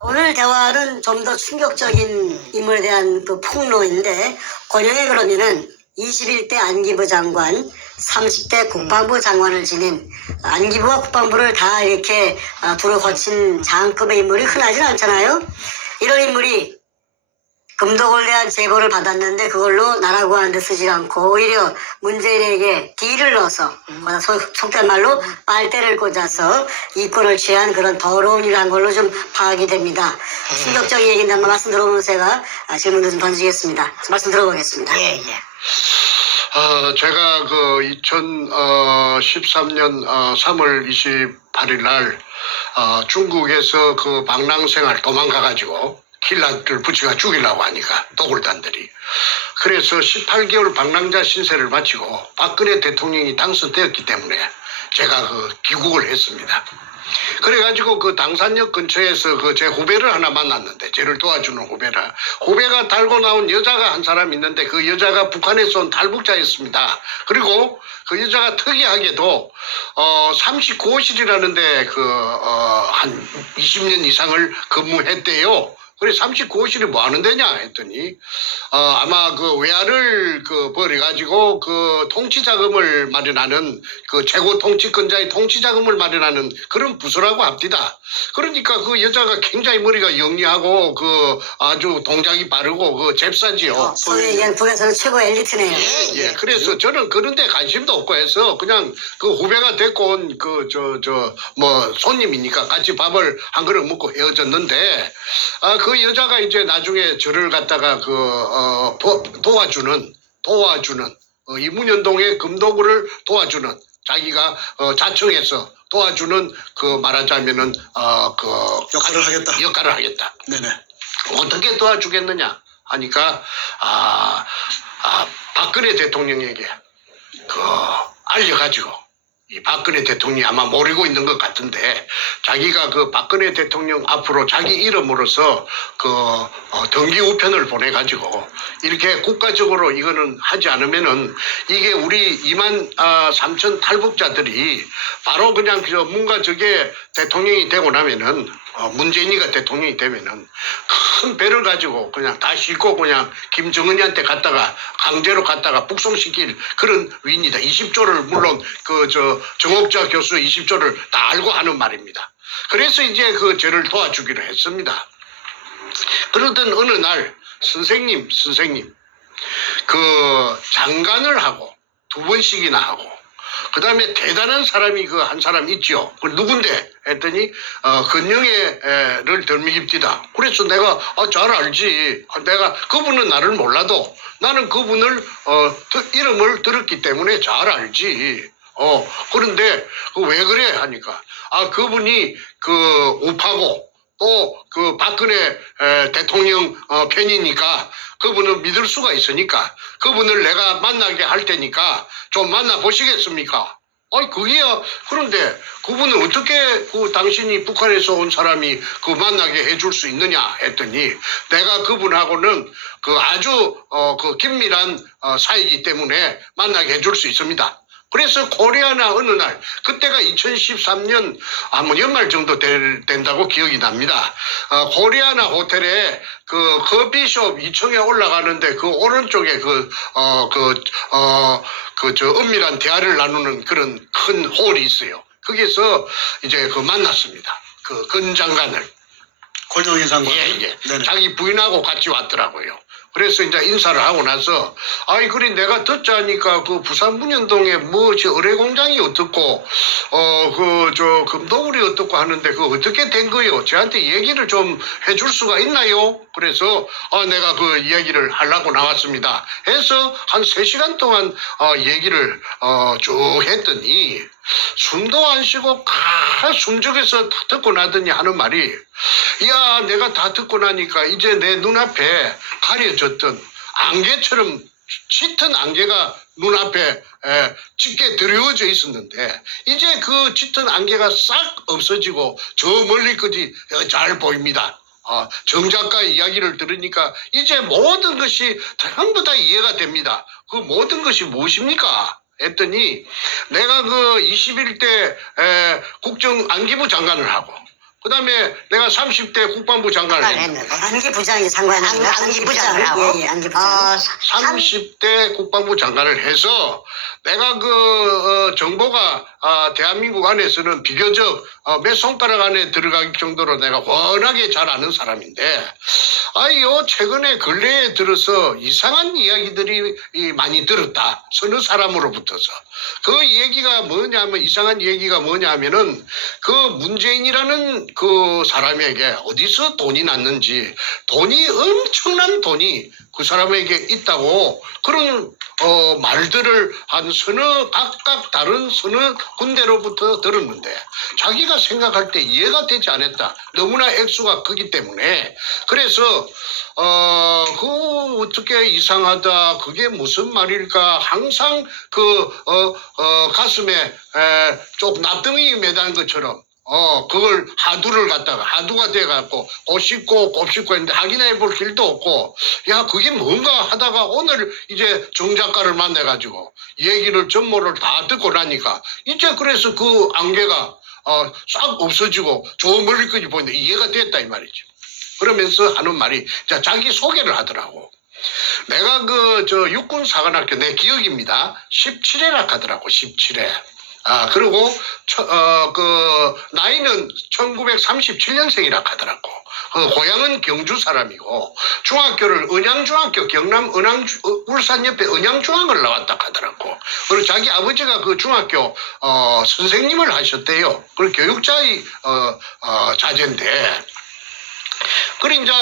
오늘 대화는 좀 더 충격적인 인물에 대한 그 폭로인데, 권영에 그러면은 21대 안기부 장관, 30대 국방부 장관을 지닌 안기부와 국방부를 다 이렇게 두루 거친 장급의 인물이 흔하진 않잖아요. 이런 인물이 금독을 대한 제보를 받았는데 그걸로 나라고 하는데 쓰지 않고 오히려 문재인에게 딜을 넣어서 속된 말로 빨대를 꽂아서 이권을 취한 그런 더러운 일을 한 걸로 좀 파악이 됩니다. 충격적인 얘기인데 한번 말씀 들어보면 제가 질문을 좀 던지겠습니다. 말씀 들어보겠습니다. 예. 제가 그 2013년 3월 28일 날 중국에서 그 방랑생활 도망가가지고 킬라들 붙이가 죽이려고 하니까 도굴단들이. 그래서 18개월 방랑자 신세를 마치고 박근혜 대통령이 당선되었기 때문에 제가 그 귀국을 했습니다. 그래가지고 그 당산역 근처에서 그 제 후배를 하나 만났는데, 저를 도와주는 후배가 달고 나온 여자가 한 사람 있는데 그 여자가 북한에서 온 탈북자였습니다. 그리고 그 여자가 특이하게도 39호실이라는데 한 20년 이상을 근무했대요. 그래 39호실이 뭐 하는 데냐 했더니 아마 그 외화를 벌여가지고 그 통치자금을 마련하는 그 최고 통치권자의 통치자금을 마련하는 그런 부서라고 합니다. 그러니까 그 여자가 굉장히 머리가 영리하고 그 아주 동작이 빠르고 그 잽싸지요. 소위 얘기한 북에서는 최고 엘리트네요. 예. 그래서 저는 그런 데 관심도 없고 해서 그냥 그 후배가 데리고 온 뭐 손님이니까 같이 밥을 한 그릇 먹고 헤어졌는데, 그 여자가 이제 나중에 저를 갖다가 도와주는 이 문현동의 금도구를 도와주는, 자기가 자청해서 도와주는 그 말하자면은 역할을 하겠다. 네네. 어떻게 도와주겠느냐 하니까 박근혜 대통령에게 알려가지고, 이 박근혜 대통령이 아마 모르고 있는 것 같은데, 자기가 그 박근혜 대통령 앞으로 자기 이름으로서 등기 우편을 보내가지고 이렇게 국가적으로 이거는 하지 않으면은 이게 우리 2만 3천 탈북자들이 바로 그냥 뭔가 저게 대통령이 되고 나면은 문재인이가 대통령이 되면은 큰 배를 가지고 그냥 다 싣고 그냥 김정은이한테 강제로 갔다가 북송시킬 그런 위인이다. 20조를 물론 정옥자 교수 20조를 다 알고 하는 말입니다. 그래서 이제 저를 도와주기로 했습니다. 그러던 어느 날 선생님 장관을 하고 2번씩이나 하고, 그 다음에 대단한 사람이 한 사람 있죠. 그 누군데? 했더니, 근영애를 덜미깁디다. 그래서 내가, 잘 알지. 내가, 그분은 나를 몰라도 나는 그분을, 이름을 들었기 때문에 잘 알지. 그런데, 왜 그래? 하니까, 그분이 우파고, 또 박근혜 대통령 편이니까 그분은 믿을 수가 있으니까 그분을 내가 만나게 할 테니까 좀 만나보시겠습니까? 그게야. 그런데 그분은 어떻게 당신이 북한에서 온 사람이 만나게 해줄 수 있느냐 했더니, 내가 그분하고는 아주 긴밀한 사이이기 때문에 만나게 해줄 수 있습니다. 그래서 코리아나 어느 날, 그때가 2013년 연말 정도 된다고 기억이 납니다. 코리아나 호텔에 커피숍 2층에 올라가는데 오른쪽에 은밀한 대화를 나누는 그런 큰 홀이 있어요. 거기서 이제 만났습니다. 근 장관을. 권영희 장관. 예. 자기 부인하고 같이 왔더라고요. 그래서 이제 인사를 하고 나서, 그래, 내가 듣자니까 부산 문현동에 어뢰 공장이 어떻고, 금도굴이 어떻고 하는데 어떻게 된 거요? 저한테 얘기를 좀 해줄 수가 있나요? 그래서, 내가 이야기를 하려고 나왔습니다. 해서 한 3시간 동안, 얘기를, 쭉 했더니, 숨도 안 쉬고 숨죽여서 다 듣고 나더니 하는 말이, 야, 내가 다 듣고 나니까 이제 내 눈앞에 가려졌던 안개처럼 짙은 안개가 눈앞에 짙게 드리워져 있었는데, 이제 그 짙은 안개가 싹 없어지고 저 멀리까지 잘 보입니다. 정 작가의 이야기를 들으니까 이제 모든 것이 전부 다 이해가 됩니다. 그 모든 것이 무엇입니까? 했더니, 내가 21대 국정 안기부 장관을 하고 그 다음에 내가 30대 국방부 장관을 했는데, 했는데. 안기부장이 장관입니다. 안기부장이라고? 예, 예, 안기부장. 30대 국방부 장관을 해서 내가 정보가 대한민국 안에서는 비교적 몇 손가락 안에 들어갈 정도로 내가 워낙에 잘 아는 사람인데, 요 최근에 근래에 들어서 이상한 이야기들이 많이 들었다. 서너 사람으로부터서. 그 얘기가 뭐냐면, 이상한 얘기가 뭐냐면은 그 문재인이라는 그 사람에게 어디서 돈이 났는지, 돈이 엄청난 돈이 그 사람에게 있다고 그런 말들을 한 각각 다른 서너 군데로부터 들었는데, 자기가 생각할 때 이해가 되지 않았다. 너무나 액수가 크기 때문에. 그래서 어떻게 이상하다, 그게 무슨 말일까, 항상 가슴에 좀 납덩이 매단 것처럼 그걸 하두가 돼갖고 곱씹고 했는데 확인해 볼 길도 없고, 야, 그게 뭔가 하다가 오늘 이제 정 작가를 만나가지고 얘기를 전모를 다 듣고 나니까 이제 그래서 그 안개가 싹 없어지고 저 멀리까지 보는데 이해가 됐다 이 말이죠. 그러면서 하는 말이, 자, 자기 소개를 하더라고. 내가 육군 사관학교, 내 기억입니다. 17회라 하더라고, 17회. 그리고, 나이는 1937년생이라 하더라고. 고향은 경주 사람이고, 중학교를 은양중학교, 경남 울산 옆에 은양중학을 나왔다 하더라고. 그리고 자기 아버지가 그 중학교, 선생님을 하셨대요. 그리고 교육자의, 자제인데, 그래, 이제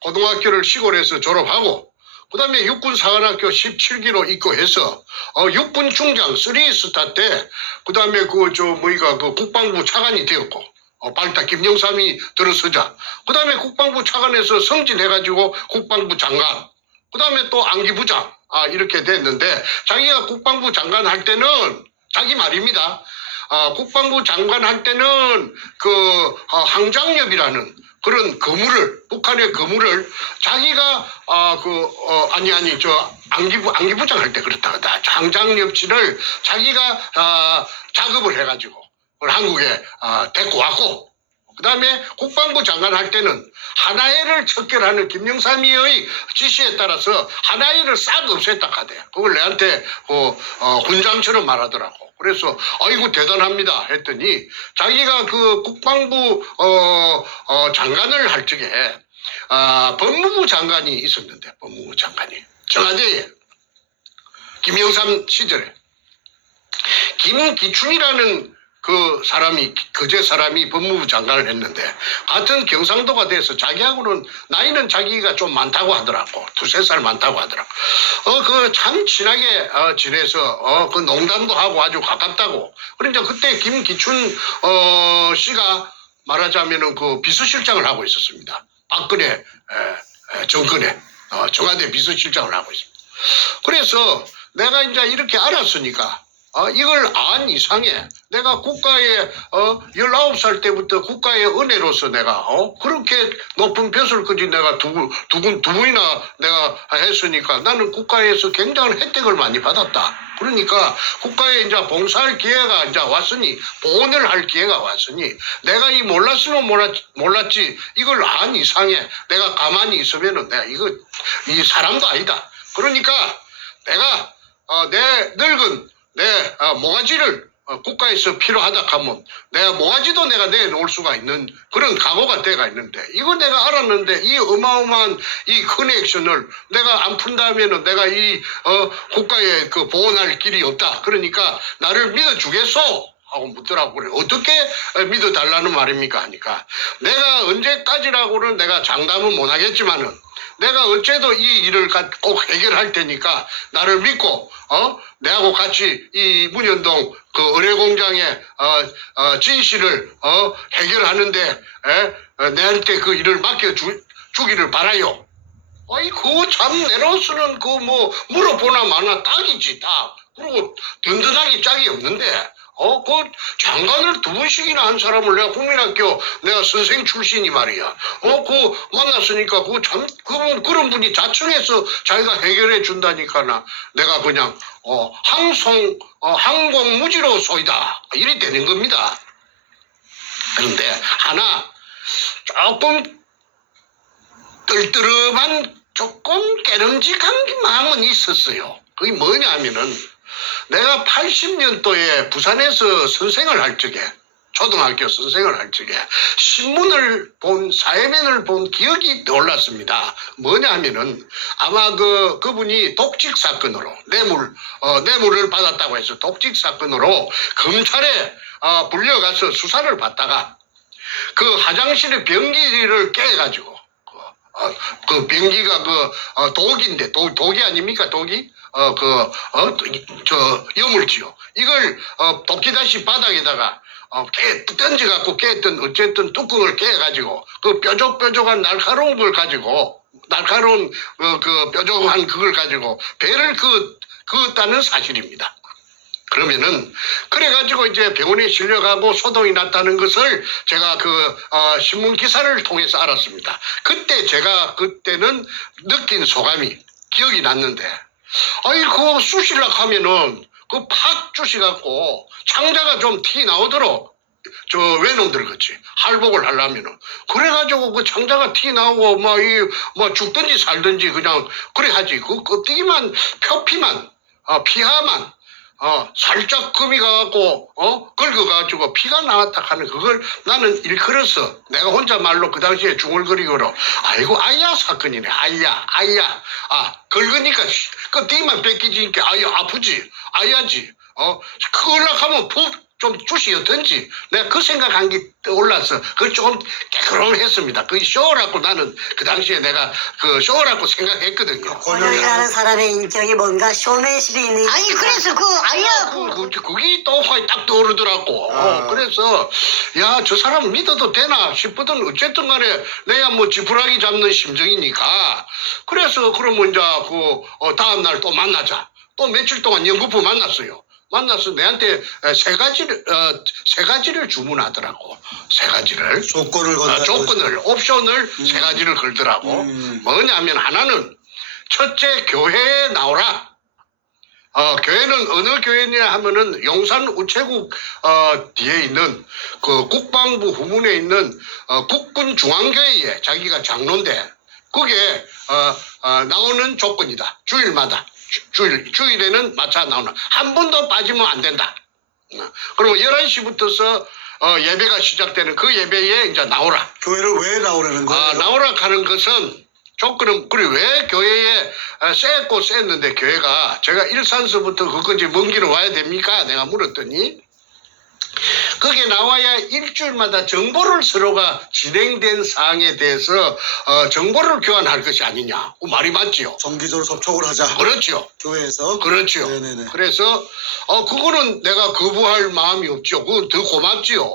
고등학교를 시골에서 졸업하고, 그 다음에 육군 사관학교 17기로 입고해서, 육군 중장 3스타 때, 그 다음에 국방부 차관이 되었고, 발탁 김영삼이 들어서자, 그 다음에 국방부 차관에서 승진해가지고 국방부 장관, 그 다음에 또 안기부장, 이렇게 됐는데, 자기가 국방부 장관 할 때는, 자기 말입니다. 국방부 장관 할 때는 항장엽이라는 그런 북한의 거물을 자기가 안기부장 할 때 그렇다 하다. 항장엽치를 자기가 작업을 해가지고 그걸 한국에 데리고 왔고, 그 다음에 국방부 장관 할 때는 하나회를 척결하는 김영삼이의 지시에 따라서 하나회를 싹 없앴다 하대. 그걸 내한테 훈장처럼 말하더라고. 그래서 아이고 대단합니다 했더니, 자기가 그 국방부 장관을 할 적에 법무부 장관이 있었는데, 법무부 장관이 청와대에 김영삼 시절에 김기춘이라는 거제 사람이 법무부 장관을 했는데, 같은 경상도가 돼서 자기하고는 나이는 자기가 좀 많다고 하더라고. 2-3살 많다고 하더라고. 참 친하게 지내서 그 농담도 하고 아주 가깝다고. 그러니까 그때 김기춘 씨가 말하자면은 그 비서실장을 하고 있었습니다. 박근혜 정권에 청와대 비서실장을 하고 있습니다. 그래서 내가 이제 이렇게 알았으니까, 이걸 안 이상해. 내가 국가에, 19살 때부터 국가의 은혜로서 내가, 그렇게 높은 벼슬까지 내가 두 분이나 내가 했으니까 나는 국가에서 굉장한 혜택을 많이 받았다. 그러니까 국가에 이제 봉사할 기회가 이제 왔으니, 보온을 할 기회가 왔으니, 내가 몰랐으면 몰랐지, 이걸 안 이상해. 내가 가만히 있으면은 내가 이 사람도 아니다. 그러니까 내가, 내 늙은 내 모가지를 국가에서 필요하다 하면 내가 모가지도 내가 내놓을 수가 있는 그런 각오가 돼가 있는데, 이거 내가 알았는데 이 어마어마한 이 커넥션을 내가 안 푼다면은 내가 이 국가에 보존할 길이 없다. 그러니까 나를 믿어주겠소? 하고 묻더라고. 그래. 어떻게 믿어달라는 말입니까? 하니까, 내가 언제까지라고는 내가 장담은 못하겠지만은 내가 어째도 이 일을 꼭 해결할 테니까 나를 믿고, 내하고 같이 이 문현동 그 의뢰공장의 진실을 해결하는데 내한테 그 일을 맡겨주기를 바라요. 아이, 그거 참 내로서는 물어보나 마나 딱이지, 딱. 그리고 든든하게 짝이 없는데, 장관을 2번씩이나 한 사람을 내가 국민학교, 내가 선생 출신이 말이야. 만났으니까, 그런 분이 자청해서 자기가 해결해 준다니까, 내가 그냥, 항공무지로 소이다. 이래 되는 겁니다. 그런데 하나 조금 뜰뜨름한 조금 깨름직한 마음은 있었어요. 그게 뭐냐면은 내가 80년도에 부산에서 선생을 할 적에 초등학교 선생을 할 적에 신문을 본 사회면을 본 기억이 떠올랐습니다. 뭐냐면은 아마 그분이 독직 사건으로 뇌물을 받았다고 해서 독직 사건으로 검찰에 불려가서 수사를 받다가 그 화장실의 변기를 깨가지고 그 변기가 독인데 독이 아닙니까 독이 여물지요. 이걸 도끼다시 바닥에다가 던져갖고 깼던 어쨌든 뚜껑을 깨가지고 그 뾰족뾰족한 날카로운 걸 가지고 날카로운 그 뾰족한 그걸 가지고 배를 그었다는 사실입니다. 그러면은 그래가지고 이제 병원에 실려가고 소동이 났다는 것을 제가 신문 기사를 통해서 알았습니다. 그때는 느낀 소감이 기억이 났는데, 아이 그 쑤시려고 하면은 팍 쑤시갖고 창자가 좀 티 나오도록 저 외놈들 같이 할복을 하려면은 그래가지고 그 창자가 티 나오고 뭐 죽든지 살든지 그냥 그래 하지. 그 껍데기만 표피만 피하만 살짝 금이 가갖고 긁어가지고 피가 나왔다 하는 그걸 나는 일컬어서 내가 혼자 말로 그 당시에 중얼거리고로 아이고 아야 사건이네. 아야 긁으니까 껍데기만 벗기지니까 아야 아프지 아야지 그걸로 하면 푹 좀 주시었던지 내가 그 생각한 게 떠올라서 그걸 조금 깨끗했습니다. 그 쇼라고 나는 그 당시에 내가 그 쇼라고 생각했거든요. 권영이라는 사람의 인격이 뭔가 쇼맨십이 있는. 아니 그래서 그게 또 딱 떠오르더라고. 그래서 야 저 사람 믿어도 되나 싶거든. 어쨌든 간에 내가 뭐 지푸라기 잡는 심정이니까 그래서 그러면 이제 다음 날 또 만나자. 또 며칠 동안 연구부 만났어요. 만나서 내한테 세 가지를 주문하더라고. 세 가지를. 조건을, 옵션을 세 가지를 걸더라고. 뭐냐면 하나는 첫째 교회에 나오라. 교회는 어느 교회냐 하면은 용산 우체국 뒤에 있는 그 국방부 후문에 있는 국군 중앙교회에 자기가 장로인데 그게 나오는 조건이다. 주일마다. 주일에는 마차 나오는 한 번도 빠지면 안 된다. 그리고 11시부터서 예배가 시작되는 그 예배에 이제 나오라. 교회를 왜 나오라는 거예요? 나오라 하는 것은 조건은 그래 왜 교회에 셌는데 교회가 제가 일산서부터 그까지 먼 길을 와야 됩니까? 내가 물었더니 거기에 나와야 일주일마다 정보를 서로가 진행된 사항에 대해서 정보를 교환할 것이 아니냐. 그 말이 맞지요. 정기적으로 접촉을 하자. 그렇죠. 교회에서. 그렇죠. 네네네. 그래서 그거는 내가 거부할 마음이 없죠. 그건 더 고맙지요.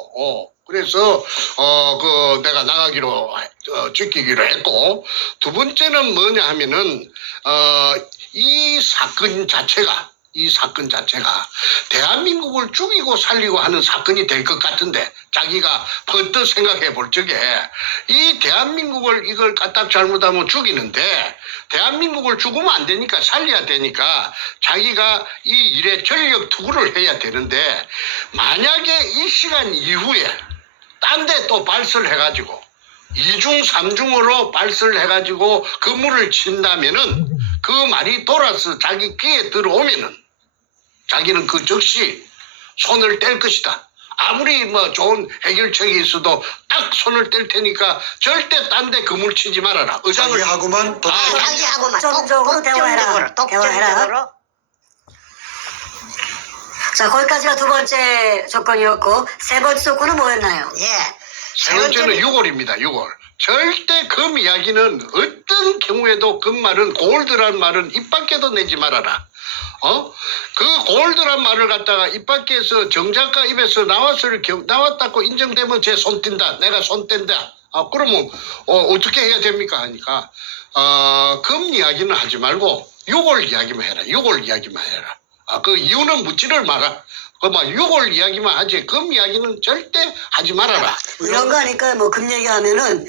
그래서 내가 나가기로 지키기로 했고 두 번째는 뭐냐 하면은 이 사건 자체가 대한민국을 죽이고 살리고 하는 사건이 될 것 같은데 자기가 퍼뜩 생각해 볼 적에 이 대한민국을 이걸 까딱 잘못하면 죽이는데 대한민국을 죽으면 안 되니까 살려야 되니까 자기가 이 일에 전력 투구를 해야 되는데 만약에 이 시간 이후에 딴 데 또 발설을 해가지고 2중 3중으로 발설을 해가지고 그물을 친다면은 그 말이 돌아서 자기 귀에 들어오면은 자기는 그 즉시 손을 뗄 것이다. 아무리 뭐 좋은 해결책이 있어도 딱 손을 뗄 테니까 절대 딴 데 그물 치지 말아라. 자기하고만 자기하고만 독점적으로 대화해라. 독점적으로. 자, 거기까지가 두 번째 조건이었고 세 번째 조건은 뭐였나요? 세 번째는 6월입니다. 6월. 절대 금 이야기는 어떤 경우에도 금 말은 골드란 말은 입 밖에도 내지 말아라. 그 골드란 말을 갖다가 입 밖에서 정작가 입에서 나왔다고 인정되면 제 손 뗀다. 내가 손 뗀다. 그러면 어떻게 해야 됩니까? 하니까 금 이야기는 하지 말고 6월 이야기만 해라. 6월 이야기만 해라. 그 이유는 묻지를 마라. 그막 유골 이야기만 하지 금 이야기는 절대 하지 말아라. 이런 거 하니까 뭐 금 얘기하면은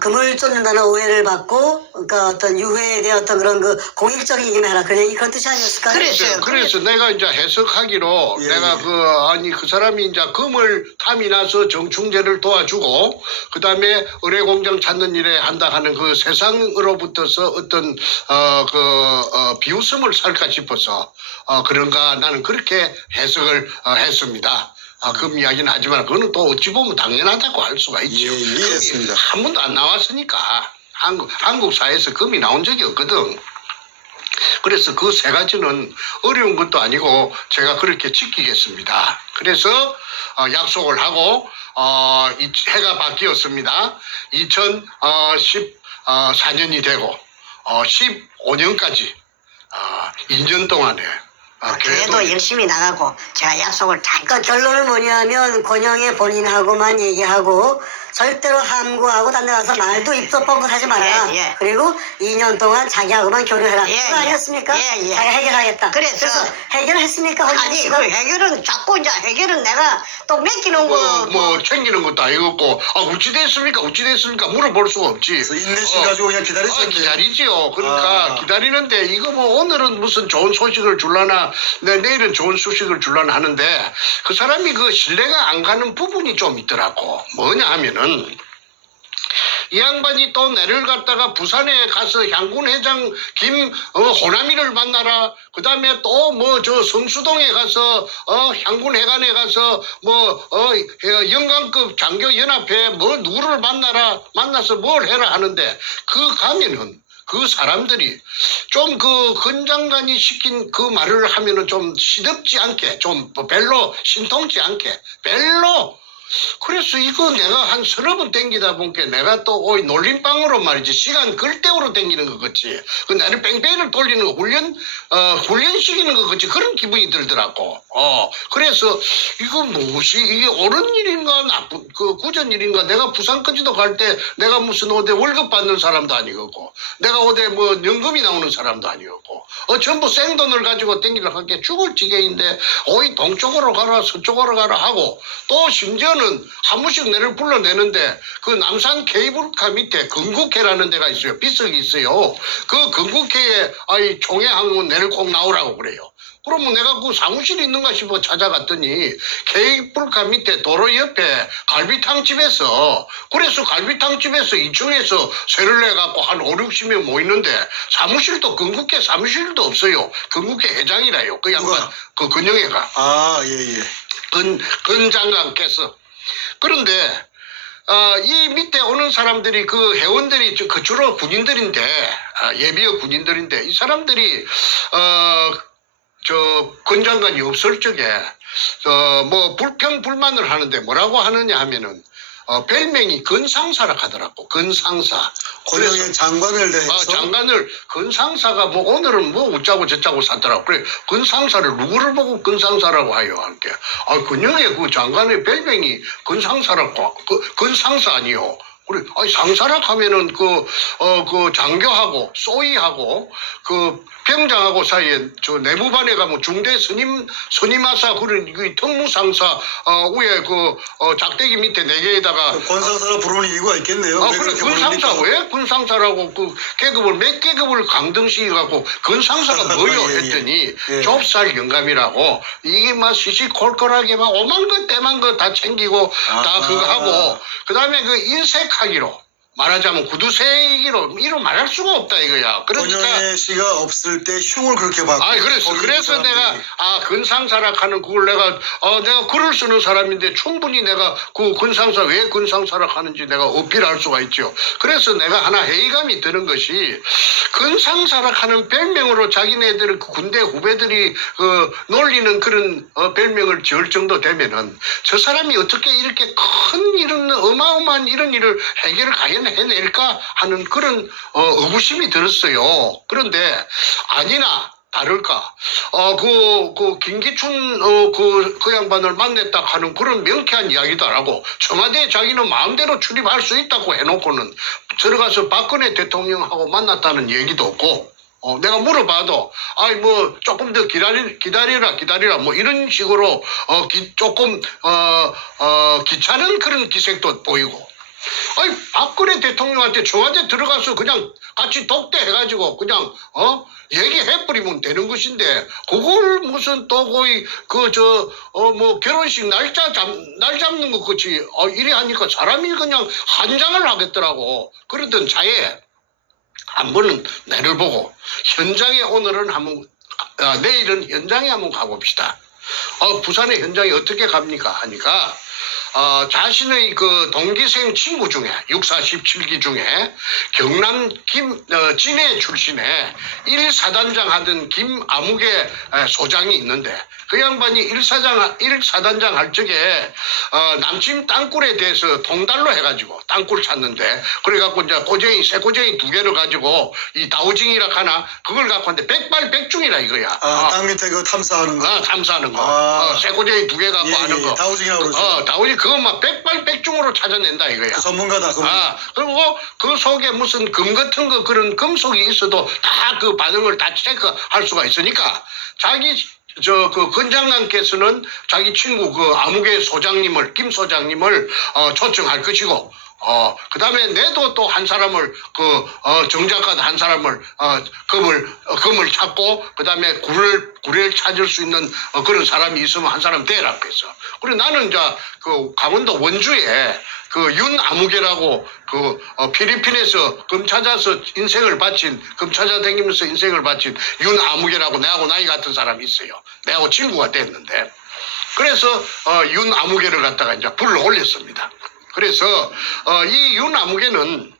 금을 쫓는다는 오해를 받고 그러니까 어떤 유해에 대한 어떤 그런 그 공익적인 얘기만 해라 그런 뜻이 아니었을까요? 그랬어요. 그래서 내가 이제 해석하기로 예, 내가 예. 아니 그 사람이 이제 금을 탐이 나서 정충제를 도와주고 그 다음에 의뢰공장 찾는 일에 한다 하는 그 세상으로부터서 어떤 비웃음을 살까 싶어서 그런가 나는 그렇게 해석을 했습니다. 금 이야기는 하지만 그거는 또 어찌 보면 당연하다고 할 수가 있죠. 예, 이해했습니다. 금이 한 번도 안 나왔으니까 한국 사회에서 금이 나온 적이 없거든. 그래서 그 세 가지는 어려운 것도 아니고 제가 그렇게 지키겠습니다. 그래서 약속을 하고 해가 바뀌었습니다. 2014년이 되고 15년까지 2년 동안에 그래도 열심히 나가고 제가 약속을 잘 그러니까 결론은 뭐냐면 권영의 본인하고만 얘기하고 절대로 함구하고 딴 데 가서 말도 입도 뻥긋 하지 말아라. 예, 예. 그리고 2년 동안 자기하고만 교류해라. 예, 그거 예. 아니었습니까? 예, 예. 자기가 해결하겠다. 그래서 해결했습니까? 아니 그 해결은 자꾸 이제 해결은 내가 또 맡기는 거 뭐 챙기는 것도 아니었고 어찌 됐습니까 물어볼 수가 없지. 그래서 인내심 가지고 그냥 기다리셨네요. 기다리지요. 그러니까 기다리는데 이거 뭐 오늘은 무슨 좋은 소식을 줄라나 내일은 좋은 소식을 줄라나 하는데 그 사람이 그 신뢰가 안 가는 부분이 좀 있더라고. 뭐냐 하면은 이 양반이 또 내를 갖다가 부산에 가서 향군 회장 호남이를 만나라. 그 다음에 또 뭐 저 성수동에 가서 향군 회관에 가서 뭐 영광급 장교 연합회 뭐 누구를 만나서 뭘 해라 하는데 그 가면은 그 사람들이 좀 그 건장관이 시킨 그 말을 하면은 좀 시덥지 않게 좀 별로 신통치 않게 별로 그래서 이거 내가 한 서너 번 땡기다 보니까 내가 또 놀림방으로 말이지 시간 걸대우로 땡기는 것 같지 그 나를 뺑뺑이를 돌리는 거 훈련시키는 것 같지 그런 기분이 들더라고. 그래서 이거 무엇이 이게 옳은 일인가 나쁜 그 구전 일인가 내가 부산까지도 갈 때 내가 무슨 어디 월급 받는 사람도 아니고 내가 어디 뭐 연금이 나오는 사람도 아니었고 전부 생돈을 가지고 땡기려고 한 게 죽을 지경인데 동쪽으로 가라 서쪽으로 가라 하고 또 심지어는 한 번씩 내를 불러내는데 그 남산 케이블카 밑에 건국회라는 데가 있어요. 비석이 있어요. 그 건국회에 총회 하면 내를 꼭 나오라고 그래요. 그러면 내가 그 사무실이 있는가 싶어 찾아갔더니 케이블카 밑에 도로 옆에 갈비탕집에서 그래서 갈비탕집에서 2층에서 세를 내갖고 한 5, 60명 모이는데 사무실도 건국회 사무실도 없어요. 건국회 회장이라요. 그 양반 그 근영애가 예. 근 장관께서 그런데 이 밑에 오는 사람들이 그 회원들이 그 주로 군인들인데 예비역 군인들인데 이 사람들이 근 장관이 없을 적에 뭐 불평불만을 하는데 뭐라고 하느냐 하면은 별명이 근상사라 하더라고. 근상사. 권영의 장관을 대해서 장관을 근상사가 뭐 오늘은 뭐 웃자고 저자고 사더라고. 그래 근상사를 누구를 보고 근상사라고 하요 함께. 근영의 그 장관의 별명이 근상사라고. 근상사 아니요. 그래, 상사라 하면은 그 장교하고 소위하고 그 병장하고 사이에 저 내무반에 가면 중대 스님하사 그런 그 특무상사 위에 작대기 밑에 4개에다가 권상사라 부르는 이유가 있겠네요. 왜 그래 그렇게 근상사 부릅니까? 왜 근상사라고 그 계급을 몇 계급을 강등시켜 갖고 근상사가 뭐요 예, 예. 했더니 예. 좁쌀 영감이라고 이게 막 시시콜콜하게 막 오만 것 때만 거 다 챙기고 다 그거 하고 그다음에 그 인색하기로 말하자면 구두쇠기로 이로 말할 수가 없다 이거야. 그러니까 권영애 씨가 없을 때 흉을 그렇게 받고 그래서 내가 근상사라 하는 그걸 내가 글을 쓰는 사람인데 충분히 내가 그 근상사 왜 근상사라 하는지 내가 어필할 수가 있죠. 그래서 내가 하나 회의감이 드는 것이 근상사라 하는 별명으로 자기네들 그 군대 후배들이 놀리는 그런 별명을 지을 정도 되면은 저 사람이 어떻게 이렇게 큰 이런 어마어마한 이런 일을 해결을 과연 해낼까 하는 그런 의구심이 들었어요. 그런데 아니나 다를까 그 김기춘 그 양반을 만났다 하는 그런 명쾌한 이야기도 안 하고 청와대에 자기는 마음대로 출입할 수 있다고 해놓고는 들어가서 박근혜 대통령하고 만났다는 얘기도 없고 내가 물어봐도 아이 뭐 조금 더 기다리라 뭐 이런 식으로 조금 귀찮은 그런 기색도 보이고. 아니 박근혜 대통령한테 청와대 들어가서 그냥 같이 독대해가지고 그냥 얘기해버리면 되는 것인데 그걸 무슨 또 거의 뭐 결혼식 날 잡는 것 같이 이래 하니까 사람이 그냥 한장을 하겠더라고. 그러던 차에 한 번은 내를 보고 현장에 오늘은 내일은 현장에 한번 가봅시다. 부산의 현장에 어떻게 갑니까 하니까 자신의 그 동기생 친구 중에 64, 17기 중에 경남 진해 출신의 1사단장 하던 김아무개 소장이 있는데 그 양반이 1사단장 할 적에 남친 땅굴에 대해서 통달로 해가지고 땅굴 찾는데 그래갖고 이제 새꼬쟁이 2개를 가지고 이 다우징이라 하나 그걸 갖고 왔는데 백발백중이라 이거야. 땅 밑에 그 탐사하는 거. 탐사하는 거. 새꼬쟁이 2개 갖고 하는 거. 다우징이라고 그러죠. 다우징 그거 막 백발백중으로 찾아낸다 이거야. 그 전문가다. 그리고 그 속에 무슨 금 같은 거 그런 금속이 있어도 다 그 반응을 다 체크할 수가 있으니까 그 건장관께서는 자기 친구 그 아무개 소장님을 김 소장님을 초청할 것이고 그 다음에 내도 또 한 사람을 정작가 한 사람을 금을 찾고 그 다음에 구례를 찾을 수 있는 그런 사람이 있으면 한 사람 대라고 했어. 그리고 나는 이제 그 강원도 원주에 그 윤아무개라고 필리핀에서 금 찾아서 인생을 바친 금 찾아다니면서 인생을 바친 윤아무개라고 내하고 나이 같은 사람이 있어요. 내하고 친구가 됐는데 그래서 윤아무개를 갖다가 이제 불러 올렸습니다. 그래서 이 윤아무개는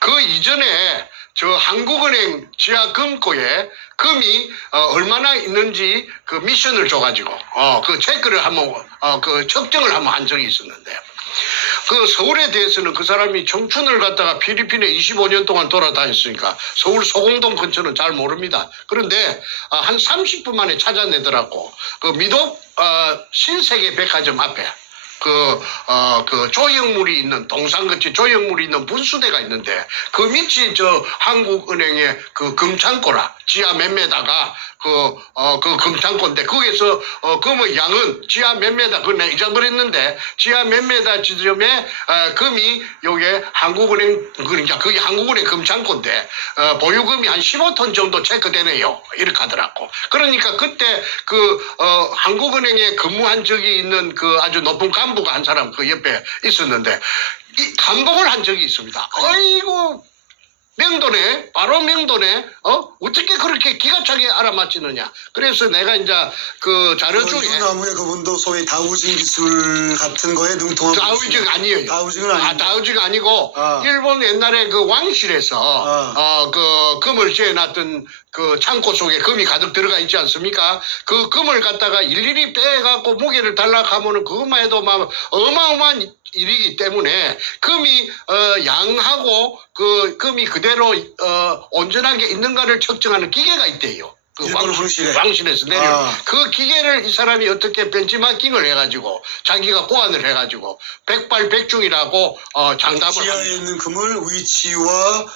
그 이전에 저 한국은행 지하 금고에 금이 얼마나 있는지 그 미션을 줘가지고 그 체크를 한번 그 측정을 한번 한 적이 있었는데 그 서울에 대해서는 그 사람이 청춘을 갖다가 필리핀에 25년 동안 돌아다녔으니까 서울 소공동 근처는 잘 모릅니다. 그런데 한 30분 만에 찾아내더라고. 그 미독 신세계 백화점 앞에 그 조형물이 있는 동상같이 조형물이 있는 분수대가 있는데 그 밑이 저 한국은행의 그 금창고라 지하 몇 메다가 그 금창고인데 거기서 금의 양은 지하 몇 메다 그거 내가 잊어버렸는데 지하 몇 메다 지점에 금이 요게 한국은행 그러니까 그게 한국은행 금창고인데 보유금이 한 15톤 정도 체크되네요 이렇게 하더라고. 그러니까 그때 한국은행에 근무한 적이 있는 그 아주 높은 간부가 한 사람 그 옆에 있었는데 이 감동을 한 적이 있습니다. 아이고 명도네 바로 명도네 어떻게 그렇게 기가 차게 알아맞히느냐. 그래서 내가 이제 그 자료 중에 윤아무개 그분도 소위 다우징 기술 같은 거에 능통한 다우징 아니에요. 다우징은 아니고 다우징 아니고 일본 옛날에 그 왕실에서 그 금을 재놨던 그 창고 속에 금이 가득 들어가 있지 않습니까? 그 금을 갖다가 일일이 빼갖고 무게를 달라하면은 그것만 해도 막 어마어마한 일이기 때문에 금이 양하고 그 금이 그대로 온전하게 있는가를 측정하는 기계가 있대요. 그 왕실에서 내려 그 기계를 이 사람이 어떻게 벤치마킹을 해가지고 자기가 고안을 해가지고 백발백중이라고 장담을 지하에 있는 금을 위치와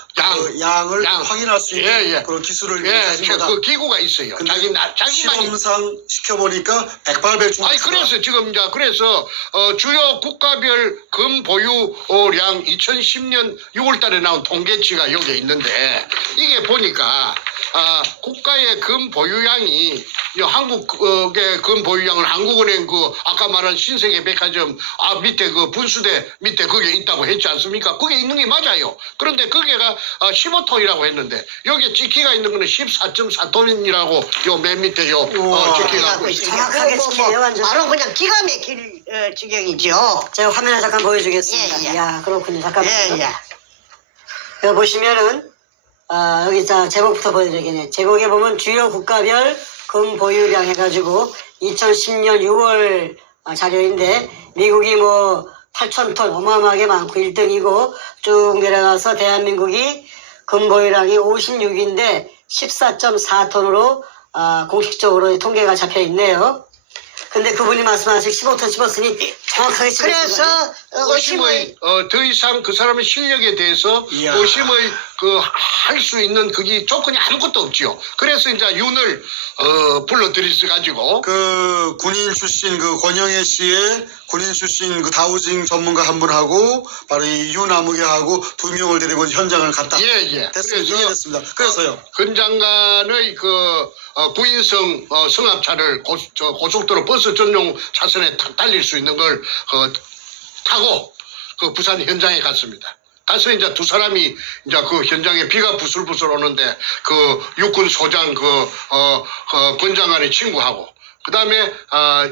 양을 확인할 수 있는 그런 기술을 그 기구가 있어요. 자기만 실험상 시켜보니까 백발백중. 아니 그래서 지금 이제 주요 국가별 금 보유량 2010년 6월달에 나온 통계치가 여기에 있는데 이게 보니까 국가의 금 보유량이 한국의 금 보유량은 한국은행 아까 말한 신세계 백화점 밑에 그 분수대 밑에 그게 있다고 했지 않습니까? 그게 있는 게 맞아요. 그런데 그게가 15톤이라고 했는데 여기에 찍기가 있는 거는 14.4톤이라고 요 맨 밑에 찍기가 정확하게 찍히네요, 완전. 바로 그냥 기가 막힐 지경이죠. 제가 화면을 잠깐 보여주겠습니다. 예. 이야, 그렇군요. 잠깐만요. 예. 여기 보시면은 여기 제목부터 보여드리겠네요. 제목에 보면 주요 국가별 금 보유량 해가지고 2010년 6월 자료인데 미국이 뭐 8,000톤 어마어마하게 많고 1등이고 쭉 내려가서 대한민국이 금 보유량이 56인데 14.4톤으로 공식적으로 통계가 잡혀 있네요. 근데 그분이 말씀하신 15톤 집었으니 정확하게 그래서 의심의 더 이상 그 사람의 실력에 대해서 이야. 의심의 그 할 수 있는 그게 조건이 아무것도 없지요. 그래서 이제 윤을 불러들이서 가지고 그 군인 출신 그 권영애 씨의 군인 출신 그 다우징 전문가 한 분하고 바로 이 윤아무개하고 두 명을 데리고 현장을 갔다. 예. 됐습니다. 이해됐습니다. 그래서요. 권 장관의 그 구인성 성합차를 고속도로 버스 전용 차선에 달릴 수 있는 걸 타고 그 부산 현장에 갔습니다. 가서 이제 두 사람이 이제 그 현장에 비가 부슬부슬 오는데 그 육군 소장 권 장관의 친구하고 그 다음에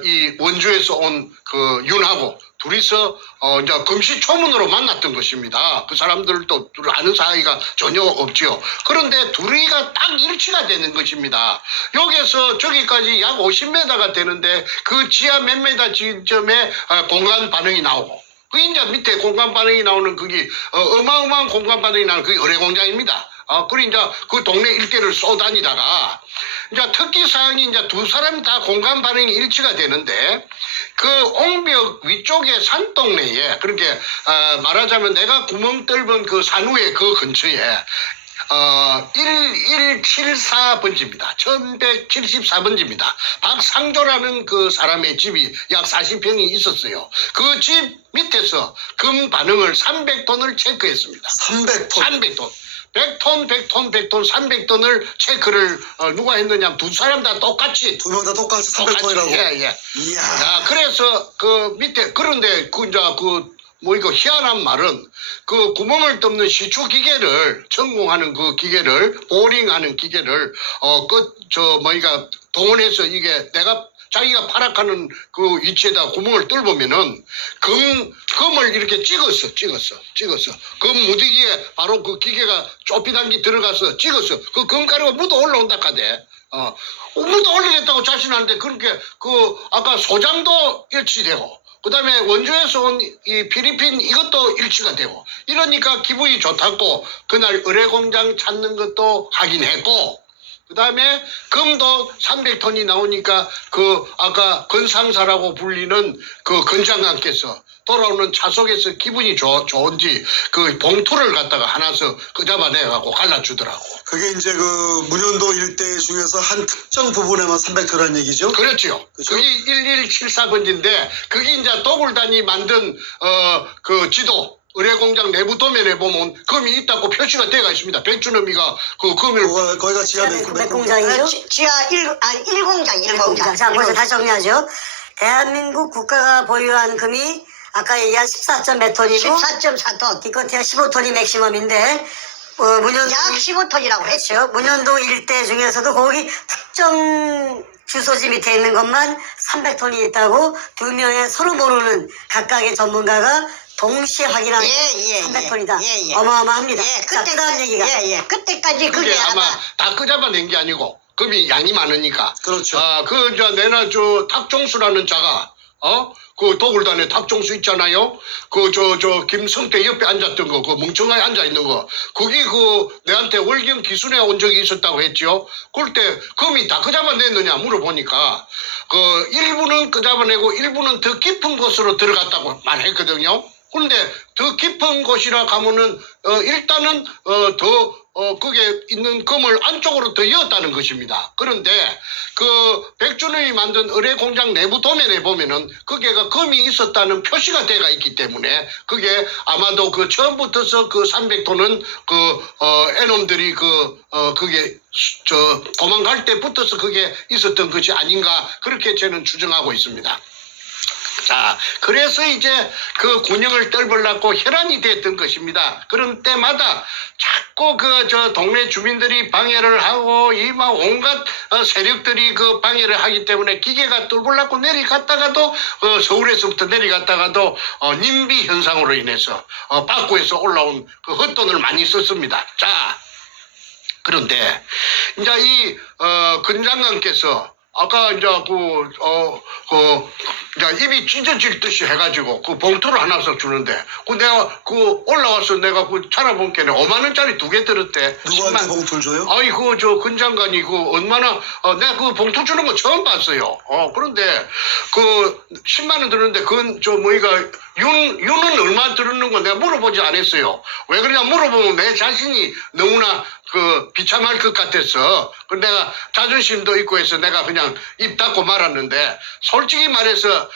이 원주에서 온 그 윤하고 둘이서 이제 금시초문으로 만났던 것입니다. 그 사람들도 아는 사이가 전혀 없지요. 그런데 둘이가 딱 일치가 되는 것입니다. 여기서 저기까지 약 50m가 되는데 그 지하 몇 메다 지점에 공간 반응이 나오고 그 이제 밑에 공간 반응이 나오는 그게 어마어마한 공간 반응이 나오는 그게 의뢰공장입니다. 그리 이제 그 동네 일대를 쏘다니다가 이제 특기사항이 이제 두 사람이 다 공간 반응이 일치가 되는데 그 옹벽 위쪽에 산동네에 그렇게 말하자면 내가 구멍 뚫은 그 산후의 그 근처에 1174번지입니다. 1174번지입니다. 박상조라는 그 사람의 집이 약 40평이 있었어요. 그 집 밑에서 금 반응을 300톤을 체크했습니다. 300톤. 300톤. 100톤, 300톤을 체크를 누가 했느냐? 두 사람 다 똑같이. 두 명 다 똑같이 300톤이라고. 예. 이야. 자, 그래서 그 밑에 그런데 이거 희한한 말은 그 구멍을 뚫는 시추 기계를 전공하는 그 기계를 보링하는 기계를 동원해서 이게 자기가 파악하는 그 위치에다 구멍을 뚫으면은 금을 이렇게 찍었어. 금 무디기에 바로 그 기계가 좁히단기 들어가서 찍었어. 그 금가루가 묻어 올라온다 카대. 묻어 올리겠다고 자신하는데 그렇게 아까 소장도 일치되고 그 다음에 원주에서 온 이 필리핀 이것도 일치가 되고 이러니까 기분이 좋다고 그날 의뢰공장 찾는 것도 확인했고 그 다음에 금도 300톤이 나오니까 아까 건상사라고 불리는 그 건장관께서 돌아오는 차속에서 기분이 좋은지 그 봉투를 갖다가 하나서 잡아내갖고 갈라주더라고. 그게 이제 그 문현도 일대 중에서 한 특정 부분에만 300톤이라는 얘기죠? 그렇죠. 그죠? 그게 1174번지인데 그게 이제 도굴단이 만든 그 지도 의뢰공장 내부 도면에 보면 금이 있다고 표시가 되어 있습니다. 백준엄이가 그 금을 거기가 지하 몇 공장이죠? 지하 1공장. 자, 먼저 다시 정리하죠. 대한민국 국가가 보유한 금이 아까 얘기한 14점 몇 톤이고 14.4톤. 기껏해야 15톤이 맥시멈인데 문현동 약 15톤이라고 했죠. 그렇죠. 문현동 일대 중에서도 거기 특정 주소지 밑에 있는 것만 300톤이 있다고 두 명의 서로 모르는 각각의 전문가가 동시에 확인한 300톤이다. 어마어마합니다. 자, 그 다음 얘기가. 그때까지 그게 그게 아마 다 끄잡아낸 게 아니고 금이 양이 많으니까. 그렇죠. 내나 탁종수라는 자가 그 도굴단에 탁종수 있잖아요. 김성태 옆에 앉았던 거, 그 멍청하게 앉아 있는 거. 그게 내한테 월경 기순에 온 적이 있었다고 했죠. 그럴 때 금이 다 끄잡아냈느냐 물어보니까 일부는 끄잡아내고 일부는 더 깊은 곳으로 들어갔다고 말했거든요. 그런데 더 깊은 곳이라 가면은 일단은 그게 있는 금을 안쪽으로 더 이었다는 것입니다. 그런데 백준영이 만든 의뢰공장 내부 도면에 보면은 그게가 금이 있었다는 표시가 되어 있기 때문에 그게 아마도 처음부터서 300톤은 애놈들이 그게 도망갈 때부터서 그게 있었던 것이 아닌가 그렇게 저는 추정하고 있습니다. 자, 그래서 이제 군영을 떨벌라고 혈안이 됐던 것입니다. 그런 때마다 자꾸 동네 주민들이 방해를 하고 온갖 세력들이 방해를 하기 때문에 기계가 뚫으려고 내려갔다가도 서울에서부터 내려갔다가도 님비 현상으로 인해서 박구에서 올라온 헛돈을 많이 썼습니다. 자, 그런데 이제 권 장관께서 아까 이제 이제 입이 찢어질 듯이 해가지고 그 봉투를 하나씩 주는데 그 내가 그 올라와서 내가 그 찾아본 게 5만 원짜리 2개 들었대. 누구한테 10만. 봉투를 줘요? 아이 근 장관이 얼마나 내가 그 봉투 주는 거 처음 봤어요. 그런데 그 10만 원 들었는데 그건 뭐이가 윤은 얼마 들었는 거 내가 물어보지 않았어요. 왜 그러냐 물어보면 내 자신이 너무나 비참할 것 같아서 내가 자존심도 있고 해서 내가 그냥 입 닫고 말았는데 솔직히 말해서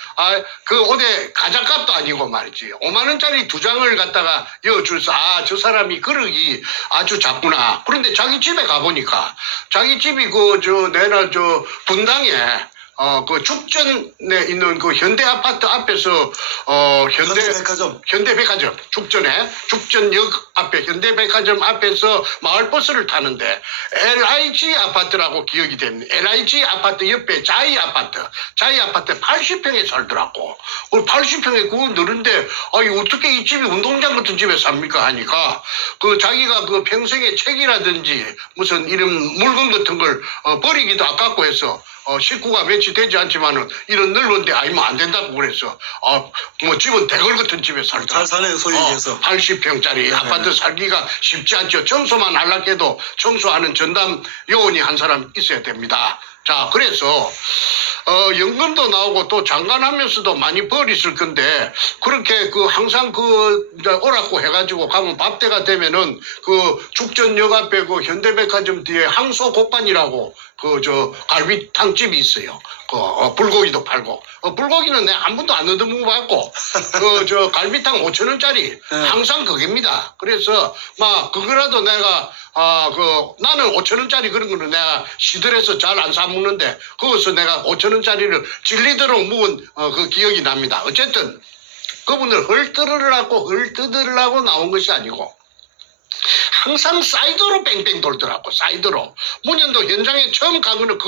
그 어디 가작값도 아니고 말이지 5만 원짜리 2장을 갖다가 여주서 저 사람이 그러기 아주 작구나. 그런데 자기 집에 가보니까 자기 집이 내나 분당에 그 죽전에 있는 그 현대 아파트 앞에서 현대백화점 죽전역 앞에 현대백화점 앞에서 마을버스를 타는데 LIG 아파트라고 기억이 됩니다. LIG 아파트 옆에 자이 아파트 80평에 살더라고. 80평에 그거 늘은데 어떻게 이 집이 운동장 같은 집에 삽니까 하니까 그 자기가 그 평생에 책이라든지 무슨 이런 물건 같은 걸 버리기도 아깝고 해서 식구가 며칠 되지 않지만은 이런 넓은데 아니면 안 된다고 그랬어. 뭐 집은 대걸 같은 집에 살더라. 잘 사네요, 소위 얘기해서. 80평짜리 아파트 살기가 쉽지 않죠. 청소만 하려고 해도 청소하는 전담 요원이 한 사람 있어야 됩니다. 자, 그래서 연금도 나오고 또 장관하면서도 많이 벌 있을 건데 그렇게 항상 오라고 해가지고 가면 밥때가 되면은 죽전역 앞에 현대백화점 뒤에 항소곡반이라고 갈비탕집이 있어요. 불고기도 팔고. 불고기는 내가 한 번도 안 얻어먹어봤고, 갈비탕 5,000원짜리. 항상 그겁니다. 그래서, 그거라도 내가, 나는 5,000원짜리 그런 거는 내가 시들해서 잘 안 사먹는데, 거기서 내가 5,000원짜리를 질리도록 묵은 그 기억이 납니다. 어쨌든, 그분을 헐뜯으려고 나온 것이 아니고, 항상 사이드로 뺑뺑 돌더라고. 사이드로. 문현도 현장에 처음 간 거는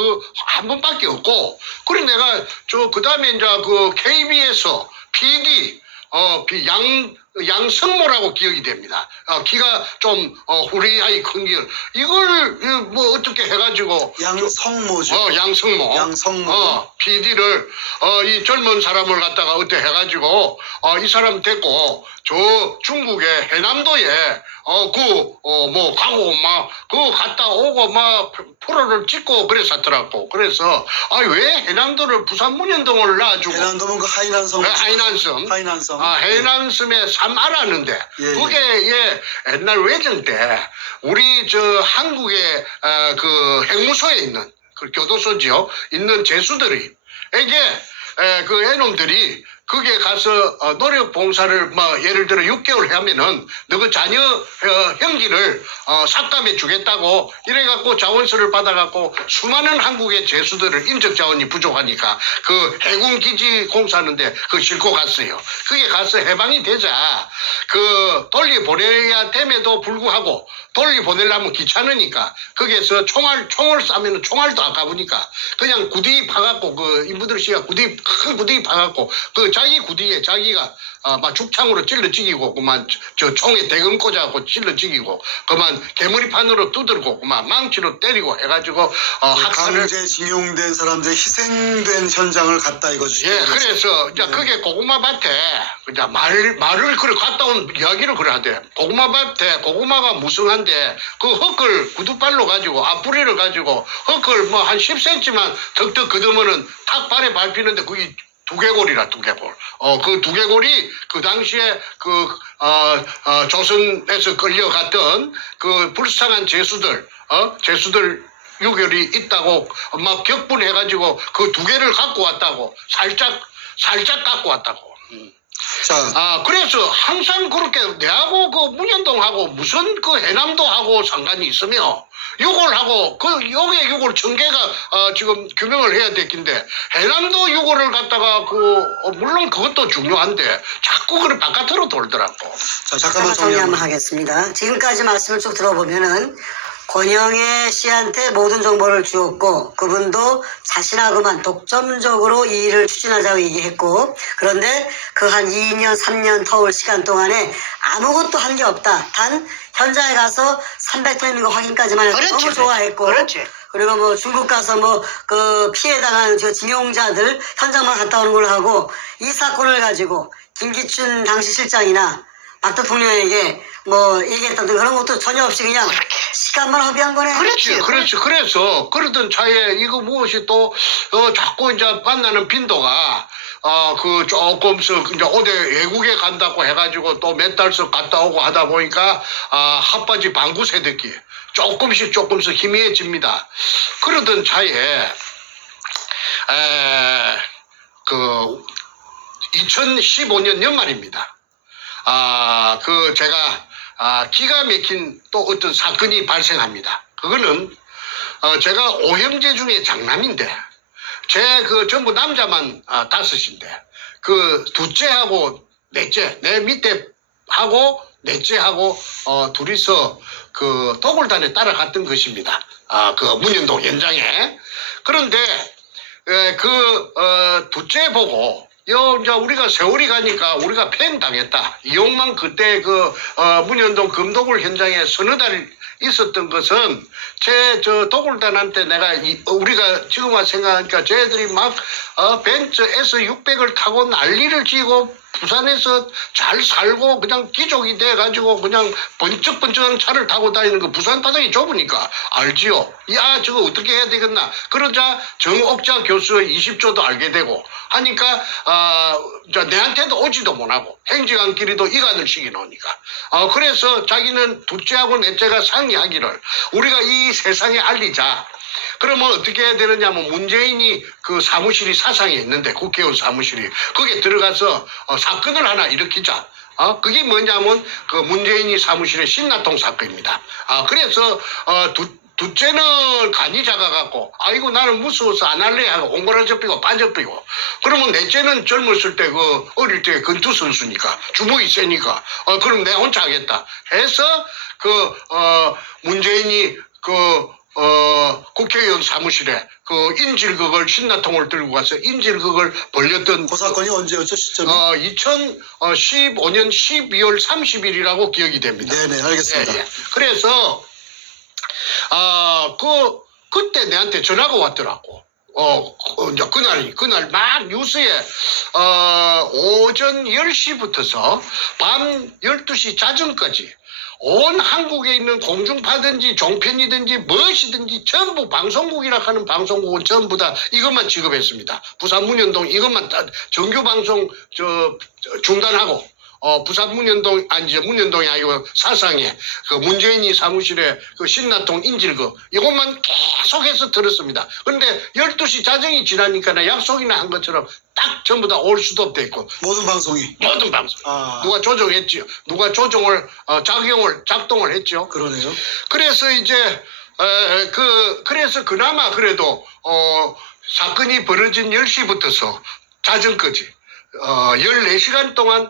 한 번밖에 없고. 그래 내가 그 다음에 이제 KBS PD 양성모라고 기억이 됩니다. 키가 좀 후리하이 큰 길. 이걸 뭐 어떻게 해가지고 양성모죠. 양성모. PD를 이 젊은 사람을 갖다가 어떻게 해가지고 이 사람 됐고 저 중국의 해남도에 가고 그거 갔다 오고 프로를 찍고 그랬었더라고. 그래서 왜 해남도를 부산 문현동을 놔주고 해남도면 하이난섬. 해남섬에 삶 알았는데 그게 옛날 외정 때 우리 한국의 핵무소에 있는 교도소지요 있는 죄수들이 애놈들이 거기에 가서 노력 봉사를 예를 들어 6개월 하면은 너그 자녀 형기를 삭감해 주겠다고 이래갖고 자원서를 받아갖고 수많은 한국의 죄수들을 인적 자원이 부족하니까 해군 기지 공사하는데 싣고 갔어요. 그게 가서 해방이 되자 돌려보내야 됨에도 불구하고 돌려보내려면 귀찮으니까 거기에서 총을 쏴면은 총알도 아까우니까 그냥 구디 파갖고 인부들 씨가 큰 구디 파갖고 자기 구디에 자기가 죽창으로 찔러 죽이고 그만 총에 대금 꽂아갖고 찔러 죽이고 그만 개머리판으로 두들고 그만 망치로 때리고 해가지고 강제징용된 사람들의 희생된 현장을 갔다 이거죠. 그래서 이제 그게 고구마밭에 이제 말을 갔다 온 이야기를 그래 하대. 고구마밭에 고구마가 무성한데 흙을 구두발로 가지고 앞뿌리를 가지고 흙을 한 10cm만 덕덕 걷으면은 탁 발에 밟히는데 그게 두개골이라 두개골. 그 두개골이 그 당시에 조선에서 끌려갔던 불쌍한 죄수들 유결이 있다고 격분해가지고 그 2개를 갖고 왔다고 살짝 갖고 왔다고. 그래서 항상 그렇게 내하고 문현동하고 무슨 해남도하고 상관이 있으며 욕을 하고 여기에 욕을 청계가 지금 규명을 해야 됐긴데 해남도 욕을 갖다가 물론 그것도 중요한데 자꾸 바깥으로 돌더라고. 잠깐만 정리 한번 하겠습니다. 지금까지 말씀을 쭉 들어보면은 권영애 씨한테 모든 정보를 주었고 그분도 자신하고만 독점적으로 이 일을 추진하자고 얘기했고 그런데 한 2년 3년 터울 시간 동안에 아무것도 한 게 없다. 단 현장에 가서 300톤인 거 확인까지만 해도 너무 좋아했고 그리고 뭐 중국 가서 뭐 그 피해당한 저 징용자들 현장만 갔다 오는 걸로 하고 이 사건을 가지고 김기춘 당시 실장이나 박 대통령에게 뭐 얘기했다든 그런 것도 전혀 없이 그냥 시간만 허비한 거네. 그렇지. 그래서 그러던 차에 이거 무엇이 또 자꾸 이제 만나는 빈도가 그 조금씩 이제 어디 외국에 간다고 해가지고 또 몇 달씩 갔다 오고 하다 보니까 핫바지 방구 새듣기 조금씩 희미해집니다. 그러던 차에 그 2015년 연말입니다. 그 제가 기가 막힌 또 어떤 사건이 발생합니다. 그거는 제가 오형제 중에 장남인데 제 그 전부 남자만 5인데 그 둘째하고 넷째 내 밑에 하고 넷째하고 둘이서 그 도굴단에 따라갔던 것입니다. 그 문현동 현장에. 그런데 둘째 보고 이제 우리가 세월이 가니까 우리가 팽당했다. 이용만 그때 그 문현동 금도굴 현장에 서너 달 있었던 것은 저 도굴단한테 내가 우리가 지금 와 생각하니까 쟤들이 막 벤츠 S600을 타고 난리를 치고 부산에서 잘 살고 그냥 귀족이 돼가지고 그냥 번쩍번쩍한 차를 타고 다니는 거 부산 바닥이 좁으니까 알지요. 야 저거 어떻게 해야 되겠나. 그러자 정옥자 교수의 20조도 알게 되고 하니까 내한테도 오지도 못하고 행정안끼리도 이간을 시켜놓으니까 그래서 자기는 둘째하고 넷째가 상의하기를 우리가 이 세상에 알리자. 그러면 어떻게 해야 되느냐면 문재인이 그 사무실이 사상에 있는데 국회의원 사무실이 거기에 들어가서 사건을 하나 일으키자. 그게 뭐냐면 그 문재인이 사무실의 신나통 사건입니다. 그래서 둘째는 간이 작아갖고 아이고 나는 무서워서 안 할래 하고 옹골아져삐고 빠져삐고 그러면 넷째는 젊었을 때 그 어릴 때 권투 선수니까 주먹이 세니까 그럼 내가 혼자 하겠다 해서 문재인이 국회의원 사무실에 그 인질극을 신나통을 들고 가서 인질극을 벌렸던 그 사건이 언제였죠, 시점이? 2015년 12월 30일이라고 기억이 됩니다. 네네, 알겠습니다. 예. 그래서 그때 내한테 전화가 왔더라고. 이제 그날 막 뉴스에 오전 10시부터서 밤 12시 자정까지 온 한국에 있는 공중파든지 종편이든지 무엇이든지 전부 방송국이라 하는 방송국은 전부 다 이것만 지급했습니다. 부산 문현동 이것만 정규 방송 중단하고 부산 문현동이 아니고 사상에 그 문재인이 사무실에 그 신나통 인질극 이것만 계속해서 들었습니다. 그런데 12시 자정이 지나니까 약속이나 한 것처럼 딱 전부 다 올 수도 없다 있고 모든 방송이. 누가 조정했지요. 누가 조정을 작동을 했죠. 그러네요. 그래서 이제 그래서 그나마 그래도 사건이 벌어진 10시부터서 자정까지 14시간 동안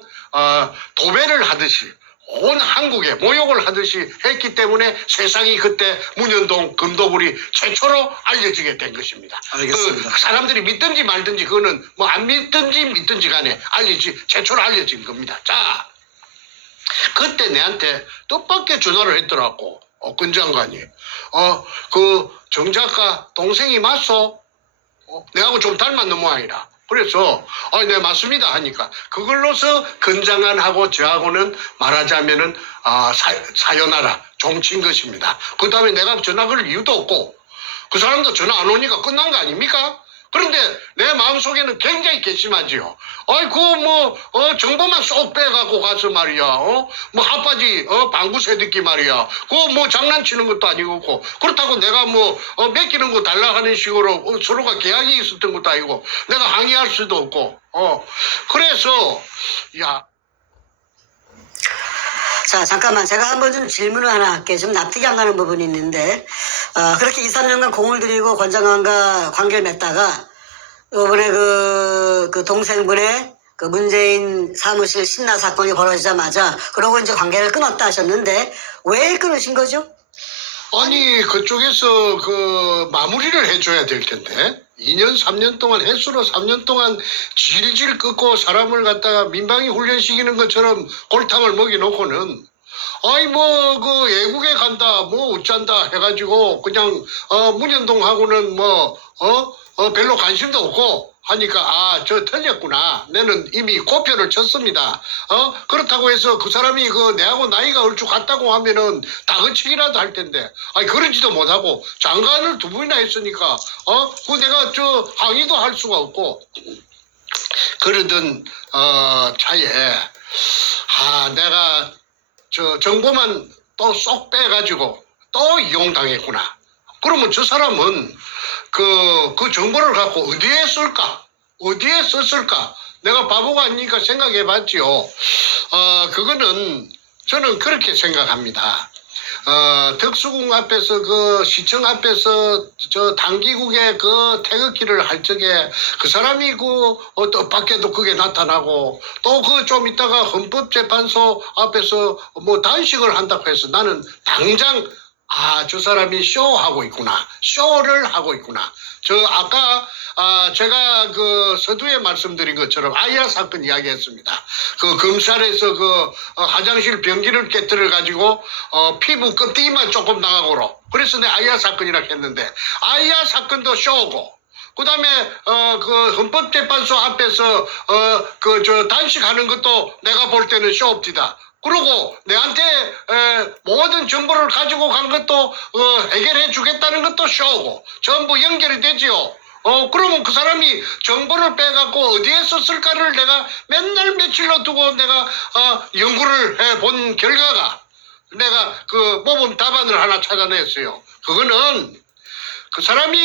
도배를 하듯이 온 한국에 모욕을 하듯이 했기 때문에 세상이 그때 문현동 금도굴이 최초로 알려지게 된 것입니다. 알겠습니다. 사람들이 믿든지 말든지 그거는 뭐 안 믿든지 간에 최초로 알려진 겁니다. 자, 그때 내한테 뜻밖의 전화를 했더라고. 권 장관이. 정 작가 동생이 맞소? 내하고 좀 닮았는 모양이라. 그래서 네 맞습니다 하니까 그걸로서 건장한하고 저하고는 말하자면은 사연하라 좀 친 것입니다. 그 다음에 내가 전화 걸 이유도 없고 그 사람도 전화 안 오니까 끝난 거 아닙니까? 그런데 내 마음속에는 굉장히 괘씸하지요. 정보만 쏙 빼갖고 가서 말이야. 핫바지, 방구 새듣기 말이야. 장난치는 것도 아니고. 그렇다고 내가 맡기는 거 달라 하는 식으로 서로가 계약이 있었던 것도 아니고. 내가 항의할 수도 없고. 그래서, 자, 잠깐만. 제가 한번 좀 질문을 하나 할게요. 좀 납득이 안 가는 부분이 있는데, 그렇게 2, 3년간 공을 들이고 권 장관과 관계를 맺다가, 이번에 그 동생분의 그 문재인 사무실 신나 사건이 벌어지자마자, 그러고 이제 관계를 끊었다 하셨는데, 왜 끊으신 거죠? 아니, 그쪽에서 마무리를 해줘야 될 텐데. 2년, 3년 동안, 횟수로 3년 동안 질질 끄고 사람을 갖다가 민방위 훈련시키는 것처럼 골탕을 먹여놓고는, 외국에 간다, 어쩐다 해가지고 그냥 문현동하고는 별로 관심도 없고 하니까 저 틀렸구나. 나는 이미 고표를 쳤습니다. 그렇다고 해서 그 사람이 내하고 나이가 얼추 같다고 하면은 다그치기라도 할 텐데 그러지도 못하고 장관을 2번이나 했으니까 내가 항의도 할 수가 없고 그러던 차에 내가 정보만 또 쏙 빼가지고 또 이용당했구나. 그러면 저 사람은 그 정보를 갖고 어디에 쓸까? 어디에 썼을까? 내가 바보가 아니니까 생각해 봤지요. 그거는 저는 그렇게 생각합니다. 덕수궁 앞에서 시청 앞에서 당기국의 태극기를 할 적에 그 사람이 뜻밖에도 그게 나타나고 또 좀 있다가 헌법재판소 앞에서 단식을 한다고 해서 나는 당장 저 사람이 쇼하고 있구나. 쇼를 하고 있구나. 아까 제가 서두에 말씀드린 것처럼 아이야 사건 이야기했습니다. 검찰에서 화장실 변기를 깨뜨려 가지고 피부 껍데기만 조금 나가고로. 그래서 내 아이야 사건이라고 했는데 아이야 사건도 쇼고. 그다음에 헌법재판소 앞에서 단식하는 것도 내가 볼 때는 쇼업디다. 그리고 내한테 모든 정보를 가지고 간 것도 해결해 주겠다는 것도 쇼고 전부 연결이 되지요. 그러면 그 사람이 정보를 빼갖고 어디에 썼을까를 내가 맨날 며칠로 두고 내가 연구를 해본 결과가 내가 모범 답안을 하나 찾아냈어요. 그거는 그 사람이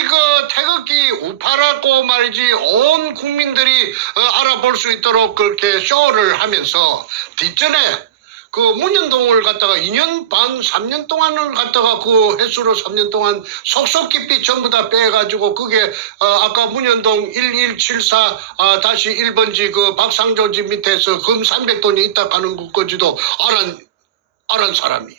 태극기 우파라고 말이지 온 국민들이 알아볼 수 있도록 그렇게 쇼를 하면서 뒷전에 문현동을 갖다가 2년 반, 3년 동안을 갖다가 횟수로 3년 동안 속속 깊이 전부 다 빼가지고 그게 아까 문현동 1174-1번지 박상조 집 밑에서 금 300돈이 있다 가는 것까지도 알은 사람이.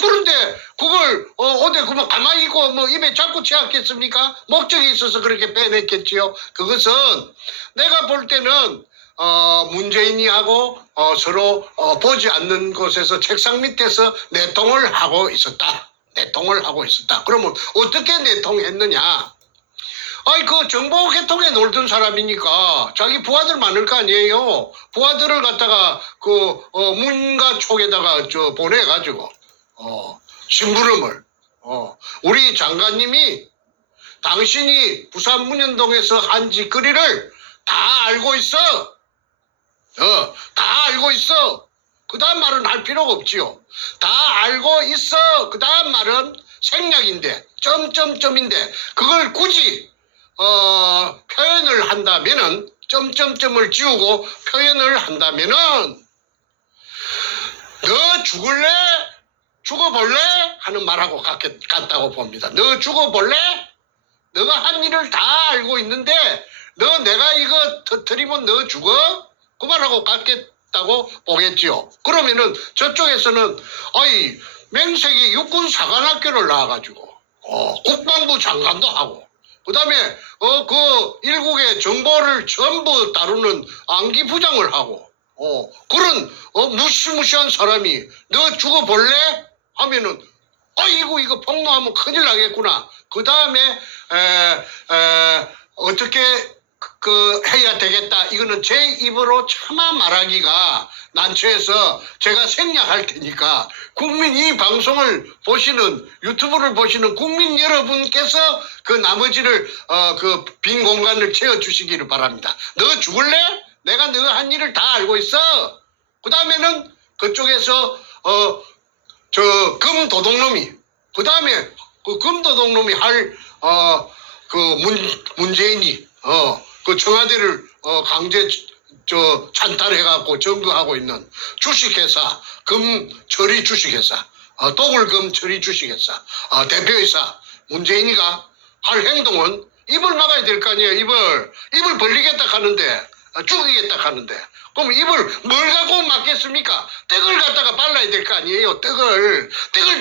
그런데 그걸 어디 그만 가만히 있고 입에 자꾸 채웠겠습니까? 목적이 있어서 그렇게 빼냈겠지요. 그것은 내가 볼 때는 문재인이하고 서로 보지 않는 곳에서 책상 밑에서 내통을 하고 있었다. 내통을 하고 있었다. 그러면 어떻게 내통했느냐? 정보개통에 놀던 사람이니까 자기 부하들 많을 거 아니에요. 부하들을 갖다가 문가 촉에다가 보내가지고 심부름을 우리 장관님이 당신이 부산 문현동에서 한 짓거리를 다 알고 있어. 다 알고 있어. 그 다음 말은 할 필요가 없지요. 다 알고 있어. 그 다음 말은 생략인데 점점점인데 그걸 굳이 표현을 한다면은 점점점을 지우고 표현을 한다면은 너 죽을래? 죽어볼래? 하는 말하고 같다고 봅니다. 너 죽어볼래? 너가 한 일을 다 알고 있는데 너 내가 이거 터뜨리면 너 죽어? 그 말하고 같겠다고 보겠지요. 그러면은 저쪽에서는 맹색이 육군사관학교를 나와가지고 국방부 장관도 하고 그 다음에 일국의 정보를 전부 다루는 안기부장을 하고 그런 무시무시한 사람이 너 죽어볼래? 하면은 이거 폭로하면 큰일 나겠구나. 그 다음에 어떻게 해야 되겠다. 이거는 제 입으로 차마 말하기가 난처해서 제가 생략할 테니까 국민 이 방송을 보시는 유튜브를 보시는 국민 여러분께서 나머지를 빈 공간을 채워주시기를 바랍니다. 너 죽을래? 내가 너 한 일을 다 알고 있어. 그 다음에는 그쪽에서 금도둑놈이 그 다음에 금도둑놈이 할 문재인이 청와대를 강제 찬탈해갖고 점거하고 있는 주식회사 금처리 주식회사 도굴금 처리 주식회사 대표이사 문재인이가 할 행동은 입을 막아야 될 거 아니에요. 입을 벌리겠다 하는데 죽이겠다 하는데 그럼 입을 뭘 갖고 막겠습니까? 떡을 갖다가 발라야 될 거 아니에요. 떡을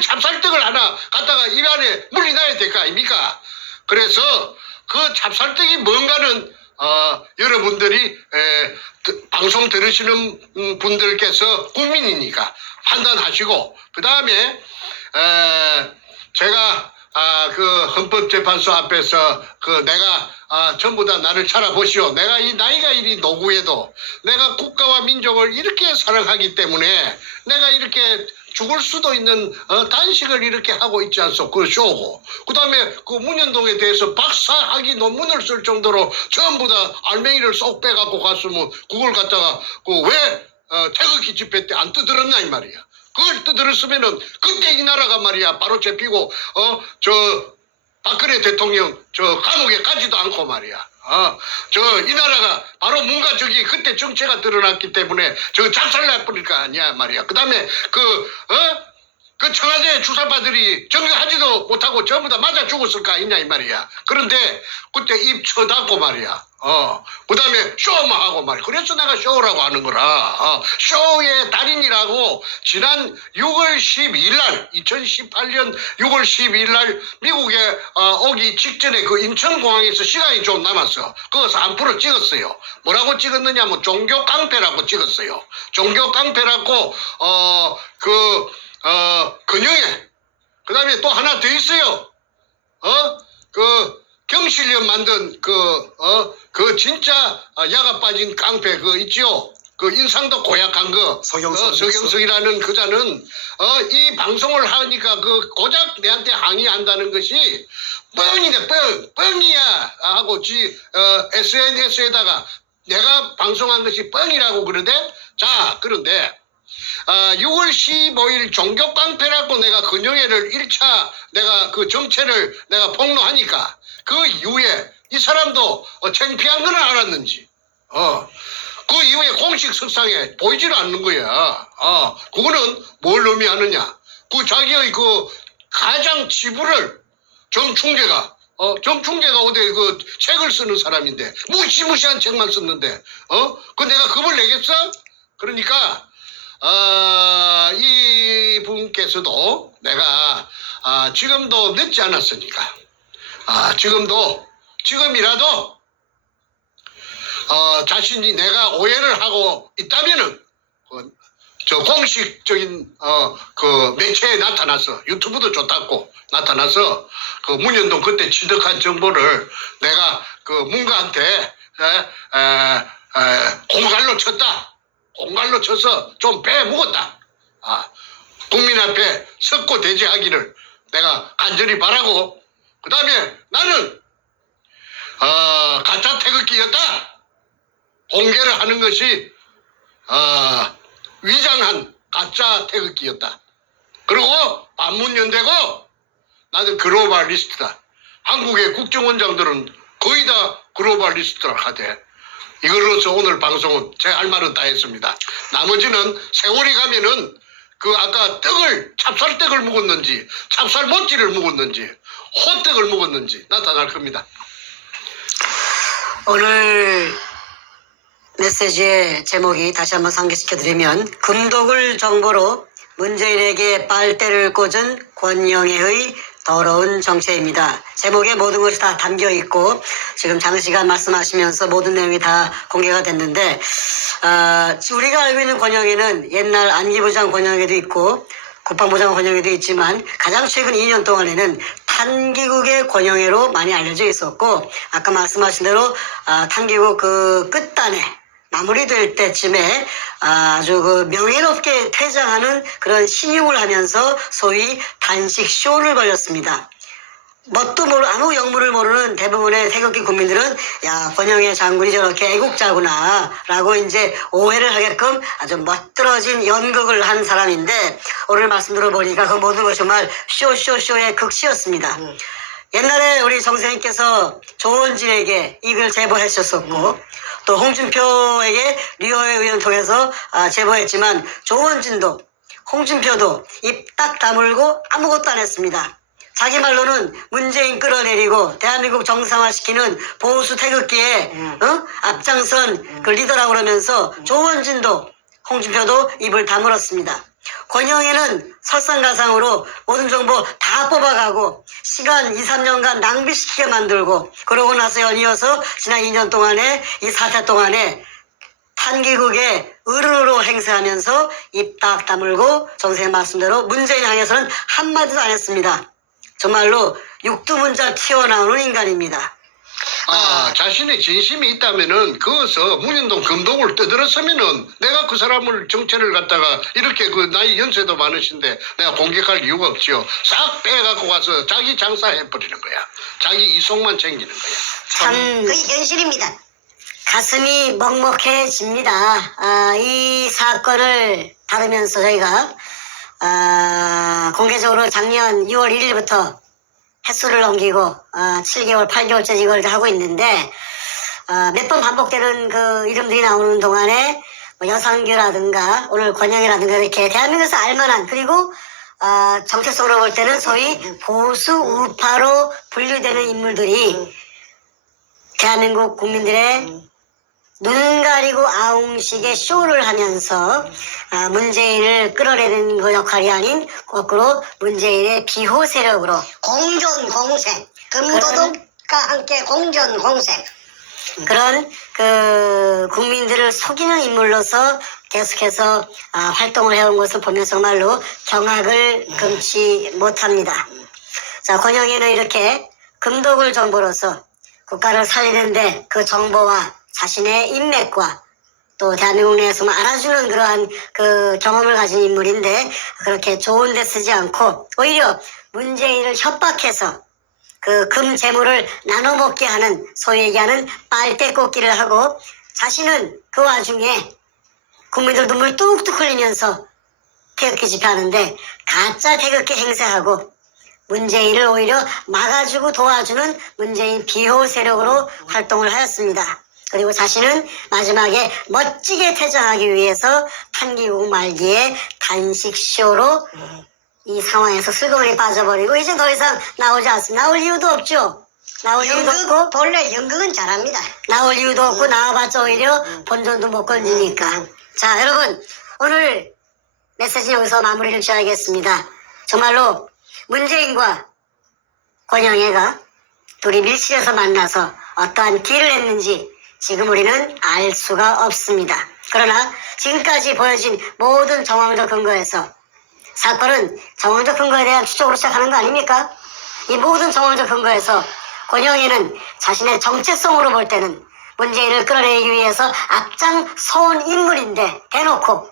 찹쌀떡을 하나 갖다가 입 안에 물이 나야 될 거 아닙니까? 그래서 그 찹쌀떡이 뭔가는 여러분들이 방송 들으시는 분들께서 국민이니까 판단하시고 그 다음에 제가 그 헌법재판소 앞에서 내가 전부 다 나를 찾아보시오. 내가 이 나이가 이리 노구해도 내가 국가와 민족을 이렇게 사랑하기 때문에 내가 이렇게 죽을 수도 있는 단식을 이렇게 하고 있지 않소. 그 쇼고. 그 다음에 그 문현동에 대해서 박사학위 논문을 쓸 정도로 전부 다 알맹이를 쏙 빼갖고 갔으면 그걸 갖다가 왜 태극기 집회 때 안 뜯어졌나 이 말이야. 그걸 뜯어졌으면은 그때 이 나라가 말이야 바로 잡히고 박근혜 대통령 감옥에 가지도 않고 말이야. 이 나라가 바로 뭔가 그때 정체가 드러났기 때문에 작살날 뻔일 거 아니야 말이야. 그 다음에 그 청와대 주사파들이 정리하지도 못하고 전부 다 맞아 죽었을 거 아니냐 이 말이야. 그런데 그때 입 쳐닫고 말이야. 그 다음에 쇼만 하고 말이야. 그래서 내가 쇼라고 하는 거라. 쇼의 달인이라고 지난 6월 12일 날 2018년 6월 12일 날 미국에 오기 직전에 그 인천공항에서 시간이 좀 남았어. 그거 한 프로 찍었어요. 뭐라고 찍었느냐면 종교 깡패라고 찍었어요. 종교 깡패라고 근영애. 그 다음에 또 하나 더 있어요. 경실련 만든 진짜 야가 빠진 깡패 있지요. 인상도 고약한 서경석이라는 그자는 이 방송을 하니까 고작 내한테 항의한다는 것이 뻥이야 하고 SNS에다가 내가 방송한 것이 뻥이라고 그러대. 자, 그런데 6월 15일 종교깡패라고 내가 근영애를 1차 내가 그 정체를 내가 폭로하니까 그 이후에 이 사람도 창피한 건 알았는지 그 이후에 공식 석상에 보이질 않는 거야. 그거는 뭘 의미하느냐. 자기의 가장 지부를 정충재가 어디 책을 쓰는 사람인데 무시무시한 책만 썼는데 내가 겁을 내겠어? 그러니까 이 분께서도 내가 지금도 늦지 않았으니까 지금이라도 자신이 내가 오해를 하고 있다면은 공식적인 매체에 나타나서 유튜브도 좋다고 나타나서 문현동 그때 취득한 정보를 내가 문가한테 공갈로 쳐서 좀 빼먹었다. 국민 앞에 석고 대지하기를 내가 간절히 바라고 그 다음에 나는 가짜 태극기였다. 공개를 하는 것이 위장한 가짜 태극기였다. 그리고 반문연대고 나는 글로벌리스트다. 한국의 국정원장들은 거의 다 글로벌리스트라 하대. 이걸로서 오늘 방송은 제 할 말은 다 했습니다. 나머지는 세월이 가면은 아까 찹쌀떡을 묵었는지 찹쌀모찌를 묵었는지 호떡을 묵었는지 나타날 겁니다. 오늘 메시지의 제목이 다시 한번 상기시켜드리면 금독을 정보로 문재인에게 빨대를 꽂은 권영애의 더러운 정체입니다. 제목에 모든 것이 다 담겨 있고 지금 장시간 말씀하시면서 모든 내용이 다 공개가 됐는데 우리가 알고 있는 권영애는 옛날 안기부장 권영애도 있고 국방부장 권영애도 있지만 가장 최근 2년 동안에는 탄기국의 권영애로 많이 알려져 있었고 아까 말씀하신 대로 탄기국 끝단에 마무리될 때쯤에 아주 명예롭게 퇴장하는 그런 신용을 하면서 소위 단식 쇼를 벌였습니다. 뭣도 모르 아무 영문을 모르는 대부분의 태극기 국민들은 야 권영애 장군이 저렇게 애국자구나 라고 이제 오해를 하게끔 아주 멋들어진 연극을 한 사람인데 오늘 말씀 들어보니까 그 모든 것이 정말 쇼의 극치였습니다. 옛날에 우리 정 선생님께서 조원진에게 이걸 제보하셨었고 또 홍준표에게 류호의 의원 통해서 제보했지만 조원진도 홍준표도 입 딱 다물고 아무것도 안 했습니다. 자기 말로는 문재인 끌어내리고 대한민국 정상화시키는 보수 태극기에 앞장선 그 리더라고 그러면서 조원진도 홍준표도 입을 다물었습니다. 권영애는 설상가상으로 모든 정보 다 뽑아가고 시간 2, 3년간 낭비시키게 만들고 그러고 나서 연이어서 지난 2년 동안에 이 사태 동안에 탄기국의 어른으로 행세하면서 입 딱 다물고 정세의 말씀대로 문재인 향해서는 한마디도 안 했습니다. 정말로 육두문자 튀어나오는 인간입니다. 자신의 진심이 있다면은 그어서 문인동 금독을 떠들었으면은 내가 그 사람을 정체를 갖다가 이렇게 그 나이 연세도 많으신데 내가 공격할 이유가 없지요. 싹 빼갖고 가서 자기 장사해버리는 거야. 자기 이속만 챙기는 거야. 참 그게 현실입니다. 가슴이 먹먹해집니다. 이 사건을 다루면서 저희가 공개적으로 작년 6월 1일부터 횟수를 넘기고 7개월, 8개월째 이걸 하고 있는데 몇 번 반복되는 그 이름들이 나오는 동안에 뭐 여상규라든가 오늘 권영이라든가 이렇게 대한민국에서 알만한 그리고 정체성으로 볼 때는 소위 보수 우파로 분류되는 인물들이 대한민국 국민들의 눈 가리고 아웅식의 쇼를 하면서 문재인을 끌어내는 그 역할이 아닌 거꾸로 문재인의 비호 세력으로 공존공생. 금도덕과 함께 공존공생. 그런 그 국민들을 속이는 인물로서 계속해서 활동을 해온 것을 보면 정말로 경악을 금치 못합니다. 자, 권영애는 이렇게 금독을 정보로서 국가를 살리는데 그 정보와 자신의 인맥과 또 대한민국 내에서만 알아주는 그러한 그 경험을 가진 인물인데 그렇게 좋은 데 쓰지 않고 오히려 문재인을 협박해서 그 금 재물을 나눠 먹게 하는 소위 얘기하는 빨대 꽂기를 하고 자신은 그 와중에 국민들 눈물 뚝뚝 흘리면서 태극기 집회하는데 가짜 태극기 행세하고 문재인을 오히려 막아주고 도와주는 문재인 비호 세력으로 활동을 하였습니다. 그리고 자신은 마지막에 멋지게 퇴장하기 위해서 탄기국 말기에 단식쇼로 이 상황에서 슬그머니 빠져버리고 이제 더 이상 나오지 않습니다. 나올 이유도 없죠. 나올 이유도 없고 본래 연극은 잘합니다. 나올 이유도 없고 나와봤자 오히려 본전도 못 건지니까. 자, 여러분 오늘 메시지는 여기서 마무리를 지어야겠습니다. 정말로 문재인과 권영애가 둘이 밀실에서 만나서 어떠한 딜을 했는지 지금 우리는 알 수가 없습니다. 그러나 지금까지 보여진 모든 정황적 근거에서 사건은 정황적 근거에 대한 추적으로 시작하는 거 아닙니까? 이 모든 정황적 근거에서 권영애는 자신의 정체성으로 볼 때는 문재인을 끌어내기 위해서 앞장서온 인물인데 대놓고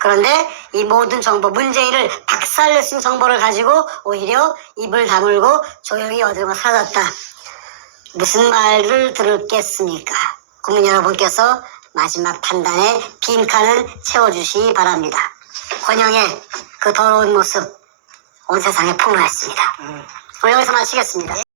그런데 이 모든 정보 문재인을 박살낼 수 있는 정보를 가지고 오히려 입을 다물고 조용히 어디론가 사라졌다. 무슨 말을 들었겠습니까? 국민 여러분께서 마지막 판단에 빈칸은 채워주시기 바랍니다. 권영의 그 더러운 모습 온 세상에 폭로했습니다. 오늘 여기서 마치겠습니다.